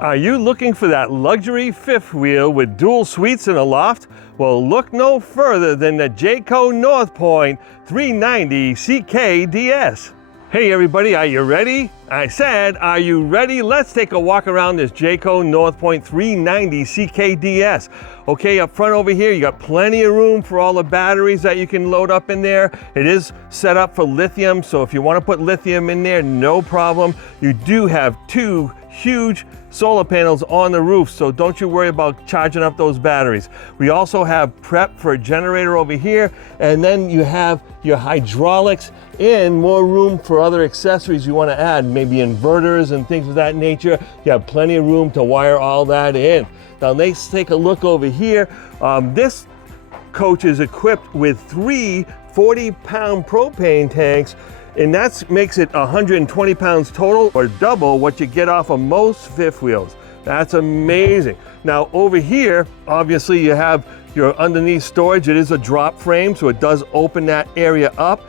Are you looking for that luxury fifth wheel with dual suites and a loft? Well, look no further than the Jayco Northpoint 390 CKDS. Hey everybody, are you ready? I said, are you ready? Let's take a walk around this Jayco Northpoint 390 CKDS. Okay, up front over here, you got plenty of room for all the batteries that you can load up in there. It is set up for lithium, so if you want to put lithium in there, no problem. You do have two huge solar panels on the roof, so don't you worry about charging up those batteries. We also have prep for a generator over here, and then you have your hydraulics and more room for other accessories you want to add, maybe inverters and things of that nature. You have plenty of room to wire all that in. Now let's take a look over here. This coach is equipped with three 40-pound propane tanks, and that makes it 120 pounds total, or double what you get off of most fifth wheels. That's amazing. Now over here, obviously you have your underneath storage. It is a drop frame, so it does open that area up.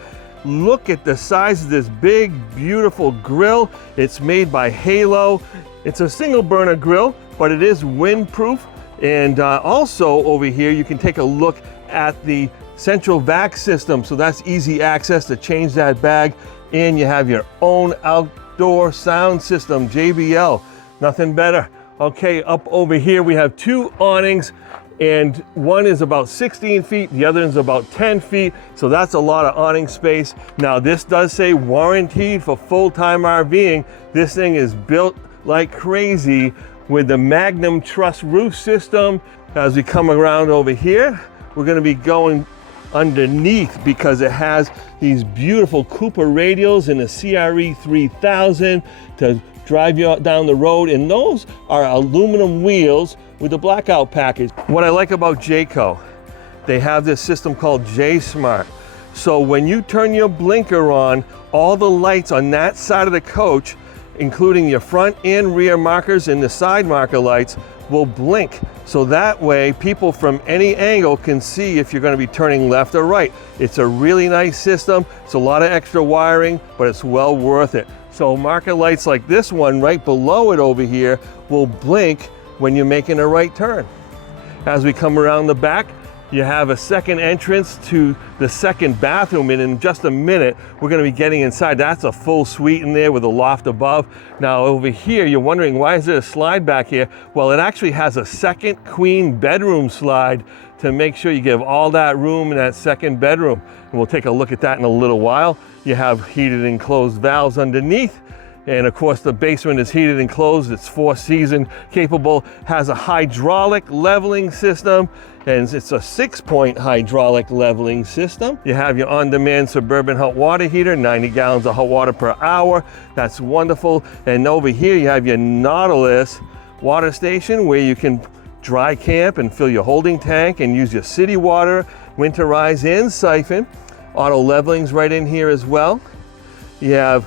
Look at the size of this big, beautiful grill. It's made by Halo. It's a single burner grill, but it is windproof. And also over here, you can take a look at the central vac system, so that's easy access to change that bag, and you have your own outdoor sound system, JBL, nothing better. Okay, up over here we have two awnings, and one is about 16 feet, the other is about 10 feet, so that's a lot of awning space. Now this does say warranted for full-time RVing. This thing is built like crazy with the Magnum Truss roof system. As we come around over here, we're gonna be going underneath because it has these beautiful Cooper radials and a CRE 3000 to drive you down the road, and those are aluminum wheels with a blackout package. What I like about Jayco, they have this system called J-Smart. So when you turn your blinker on, all the lights on that side of the coach, including your front and rear markers and the side marker lights, will blink. So that way people from any angle can see if you're going to be turning left or right. It's a really nice system. It's a lot of extra wiring, but it's well worth it. So marker lights like this one right below it over here will blink when you're making a right turn. As we come around the back, you have a second entrance to the second bathroom, and in just a minute we're going to be getting inside. That's a full suite in there with a loft above. Now over here you're wondering, why is there a slide back here? Well, it actually has a second queen bedroom slide to make sure you give all that room in that second bedroom, and we'll take a look at that in a little while. You have heated and closed valves underneath, and of course the basement is heated and closed. It's 4-season capable, has a hydraulic leveling system, and it's a 6-point hydraulic leveling system. You have your on-demand Suburban hot water heater, 90 gallons of hot water per hour. That's wonderful. And over here you have your Nautilus water station where you can dry camp and fill your holding tank and use your city water, winterize and siphon. Auto leveling's right in here as well. You have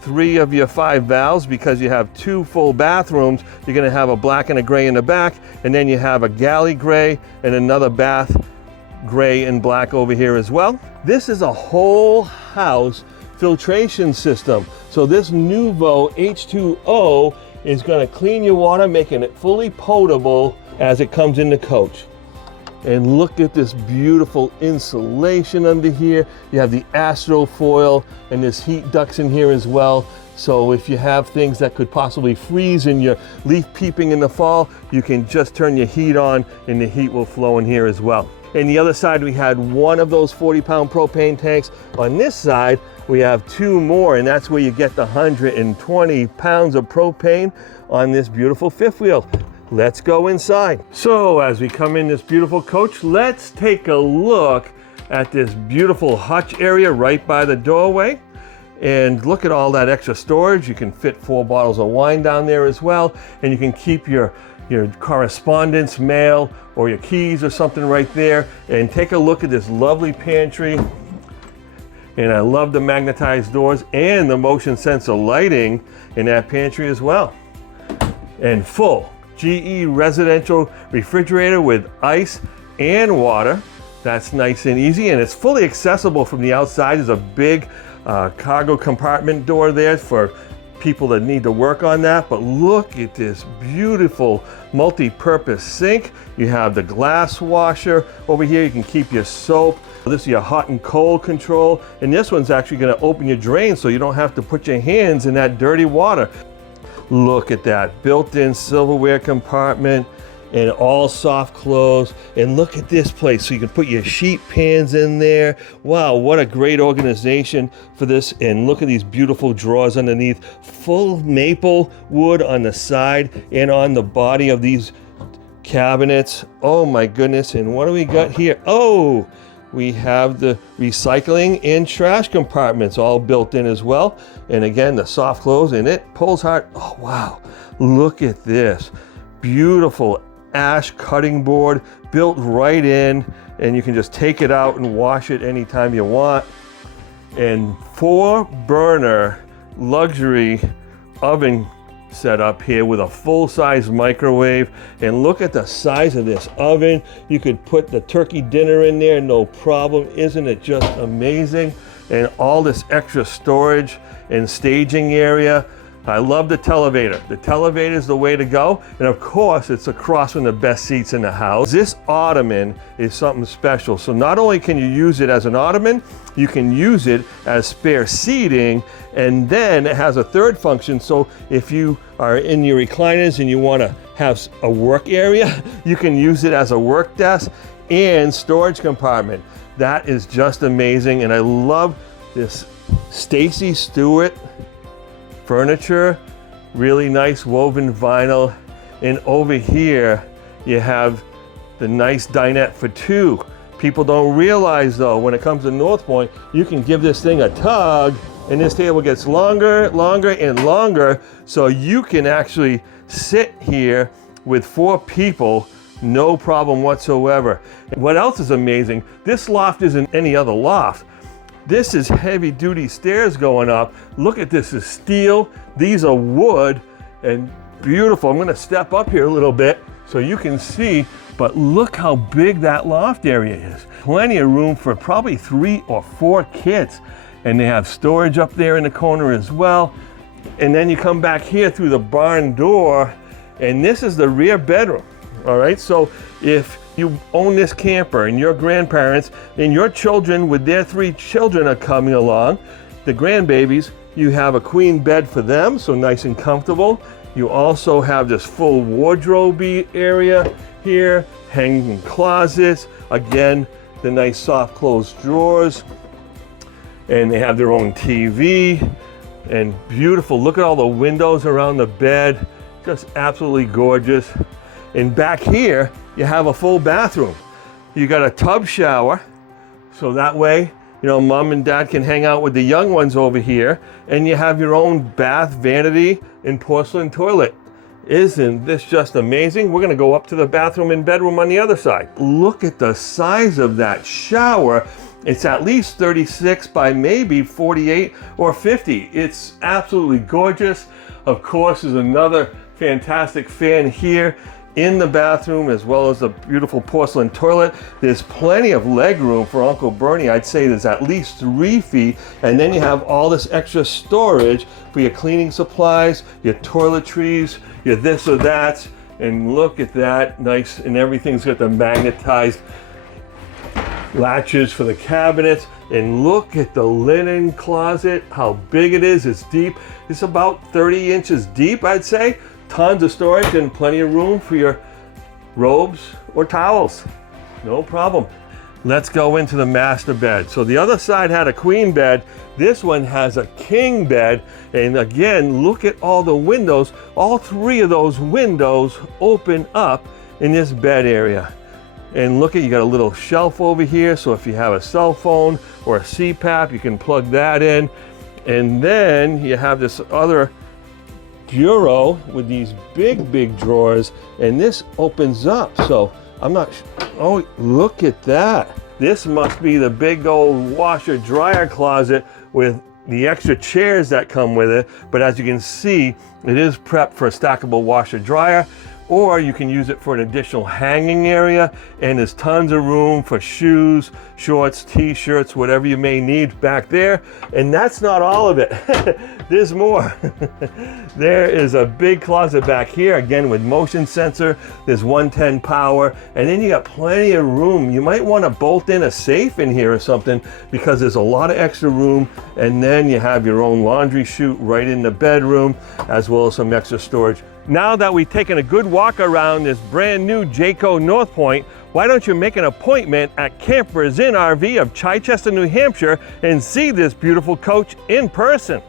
3 of your 5 valves because you have 2 full bathrooms. You're going to have a black and a gray in the back, and then you have a galley gray and another bath gray and black over here as well. This is a whole house filtration system. So this Nuvo H2O is going to clean your water, making it fully potable as it comes in the coach. And look at this beautiful insulation under here. You have the Astro foil, and there's heat ducts in here as well. So if you have things that could possibly freeze in your leaf peeping in the fall, you can just turn your heat on and the heat will flow in here as well. And the other side, we had one of those 40-pound propane tanks. On this side, we have 2 more, and that's where you get the 120 pounds of propane on this beautiful fifth wheel. Let's go inside. So as we come in this beautiful coach, let's take a look at this beautiful hutch area right by the doorway. And look at all that extra storage. You can fit 4 bottles of wine down there as well. And you can keep your correspondence, mail, or your keys or something right there. And take a look at this lovely pantry. And I love the magnetized doors and the motion sensor lighting in that pantry as well. And full GE residential refrigerator with ice and water. That's nice and easy, and it's fully accessible from the outside. There's a big cargo compartment door there for people that need to work on that. But look at this beautiful multi-purpose sink. You have the glass washer over here. You can keep your soap. This is your hot and cold control. And this one's actually going to open your drain so you don't have to put your hands in that dirty water. Look at that built-in silverware compartment and all soft close. And look at this place, so you can put your sheet pans in there. Wow, what a great organization for this. And look at these beautiful drawers underneath, full maple wood on the side and on the body of these cabinets. Oh my goodness. And what do we got here? Oh, we have the recycling and trash compartments all built in as well. And again, the soft close, and it pulls hard. Oh wow, look at this beautiful ash cutting board built right in, and you can just take it out and wash it anytime you want. And 4-burner luxury oven set up here with a full-size microwave. And look at the size of this oven. You could put the turkey dinner in there, no problem. Isn't it just amazing? And all this extra storage and staging area. I love the televator. The televator is the way to go. And of course, it's across from the best seats in the house. This ottoman is something special. So not only can you use it as an ottoman, you can use it as spare seating. And then it has a third function. So if you are in your recliners and you want to have a work area, you can use it as a work desk and storage compartment. That is just amazing. And I love this Stacy Stewart furniture, really nice woven vinyl. And over here you have the nice dinette for 2. People don't realize though, when it comes to Northpoint, you can give this thing a tug and this table gets longer, longer and longer, so you can actually sit here with 4 people, no problem whatsoever. What else is amazing? This loft isn't any other loft. This is heavy duty stairs going up. Look at this, is steel. These are wood and beautiful. I'm gonna step up here a little bit so you can see, but look how big that loft area is. Plenty of room for probably 3 or 4 kids. And they have storage up there in the corner as well. And then you come back here through the barn door, and this is the rear bedroom. All right, so if you own this camper and your grandparents and your children with their 3 children are coming along, the grandbabies, you have a queen bed for them, so nice and comfortable. You also have this full wardrobe area here, hanging closets, again, the nice soft closed drawers, and they have their own TV, and beautiful. Look at all the windows around the bed, just absolutely gorgeous. And back here, you have a full bathroom. You got a tub shower, so that way, you know, mom and dad can hang out with the young ones over here, and you have your own bath, vanity, and porcelain toilet. Isn't this just amazing? We're gonna go up to the bathroom and bedroom on the other side. Look at the size of that shower. It's at least 36 by maybe 48 or 50. It's absolutely gorgeous. Of course, there's another fantastic fan here in the bathroom, as well as a beautiful porcelain toilet. There's plenty of leg room for Uncle Bernie. I'd say there's at least 3 feet. And then you have all this extra storage for your cleaning supplies, your toiletries, your this or that. And look at that, nice, and everything's got the magnetized latches for the cabinets. And look at the linen closet, how big it is. It's deep. It's about 30 inches deep, I'd say. Tons of storage and plenty of room for your robes or towels. No problem. Let's go into the master bed. So the other side had a queen bed. This one has a king bed. And again, look at all the windows. All 3 of those windows open up in this bed area. And look at, you got a little shelf over here. So if you have a cell phone or a CPAP, you can plug that in. And then you have this other bureau with these big drawers, and this opens up. So I'm not, oh, look at that. This must be the big old washer dryer closet with the extra chairs that come with it. But as you can see, it is prepped for a stackable washer dryer. or you can use it for an additional hanging area, and there's tons of room for shoes, shorts, t-shirts, whatever you may need back there. And that's not all of it. There's more. There is a big closet back here, again with motion sensor. There's 110 power, and then you got plenty of room. You might want to bolt in a safe in here or something, because there's a lot of extra room. And then you have your own laundry chute right in the bedroom, as well as some extra storage. Now that we've taken a good walk around this brand new Jayco Northpoint, why don't you make an appointment at Campers Inn RV of Chichester, New Hampshire, and see this beautiful coach in person?